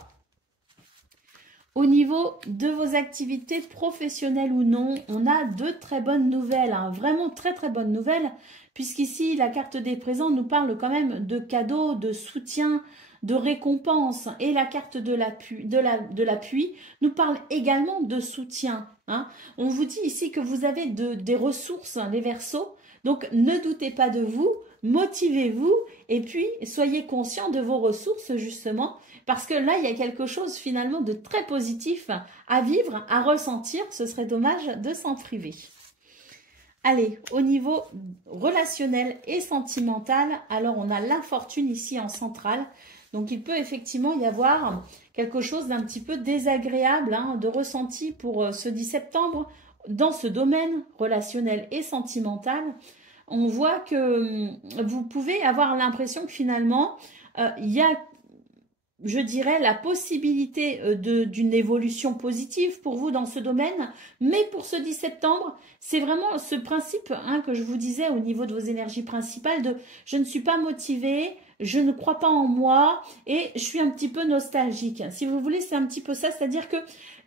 Au niveau de vos activités professionnelles ou non, on a de très bonnes nouvelles, hein, vraiment très très bonnes nouvelles, puisqu'ici la carte des présents nous parle quand même de cadeaux, de soutien, de récompense, et la carte de l'appui nous parle également de soutien. Hein. On vous dit ici que vous avez des ressources, les Verseaux, donc ne doutez pas de vous, motivez-vous et puis soyez conscient de vos ressources justement, parce que là, il y a quelque chose finalement de très positif à vivre, à ressentir. Ce serait dommage de s'en priver. Allez, au niveau relationnel et sentimental, alors on a l'infortune ici en centrale. Donc, il peut effectivement y avoir quelque chose d'un petit peu désagréable, hein, de ressenti pour ce 10 septembre dans ce domaine relationnel et sentimental. On voit que vous pouvez avoir l'impression que finalement, il y a, je dirais, la possibilité d'une évolution positive pour vous dans ce domaine. Mais pour ce 10 septembre, c'est vraiment ce principe, hein, que je vous disais au niveau de vos énergies principales de « je ne suis pas motivée », je ne crois pas en moi et je suis un petit peu nostalgique. Si vous voulez, c'est un petit peu ça, c'est-à-dire que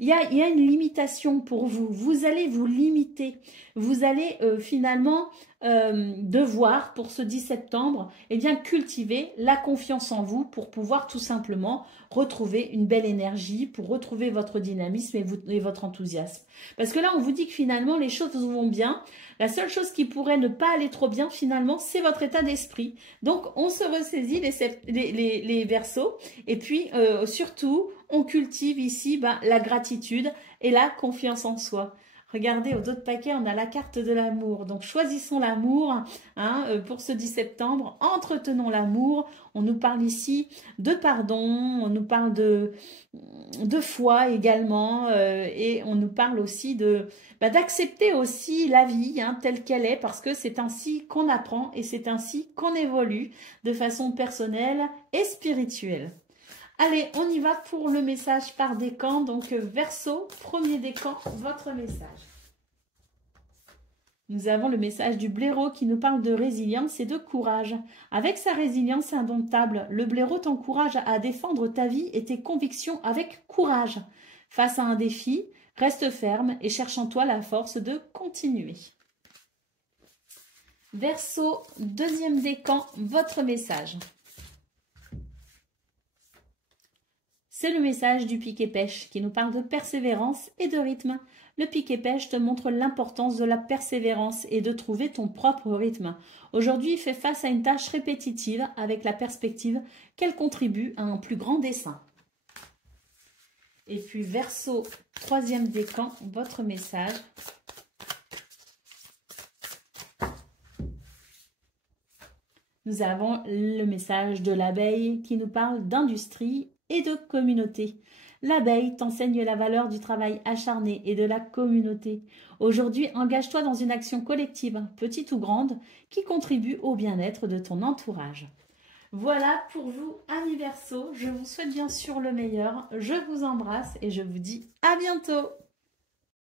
il y a une limitation pour vous. Vous allez vous limiter. Vous allez finalement devoir, pour ce 10 septembre, eh bien, cultiver la confiance en vous pour pouvoir tout simplement retrouver une belle énergie, pour retrouver votre dynamisme et votre enthousiasme. Parce que là, on vous dit que finalement, les choses vont bien. La seule chose qui pourrait ne pas aller trop bien, finalement, c'est votre état d'esprit. Donc, on se ressaisit les Verseaux. Et puis, surtout, on cultive ici la gratitude et la confiance en soi. Regardez, au dos de paquet, on a la carte de l'amour. Donc, choisissons l'amour, hein, pour ce 10 septembre. Entretenons l'amour. On nous parle ici de pardon, on nous parle de foi également. Et on nous parle aussi d'accepter aussi la vie, hein, telle qu'elle est, parce que c'est ainsi qu'on apprend et c'est ainsi qu'on évolue de façon personnelle et spirituelle. Allez, on y va pour le message par décan. Donc, Verseau, premier décan, votre message. Nous avons le message du blaireau qui nous parle de résilience et de courage. Avec sa résilience indomptable, le blaireau t'encourage à défendre ta vie et tes convictions avec courage. Face à un défi, reste ferme et cherche en toi la force de continuer. Verseau, deuxième décan, votre message. C'est le message du piquet-pêche qui nous parle de persévérance et de rythme. Le piquet-pêche te montre l'importance de la persévérance et de trouver ton propre rythme. Aujourd'hui, fais face à une tâche répétitive avec la perspective qu'elle contribue à un plus grand dessein. Et puis, Verseau, troisième décan, votre message. Nous avons le message de l'abeille qui nous parle d'industrie et de communauté. L'abeille t'enseigne la valeur du travail acharné et de la communauté. Aujourd'hui, engage-toi dans une action collective, petite ou grande, qui contribue au bien-être de ton entourage. Voilà pour vous, amis Verseau. Je vous souhaite bien sûr le meilleur. Je vous embrasse et je vous dis à bientôt.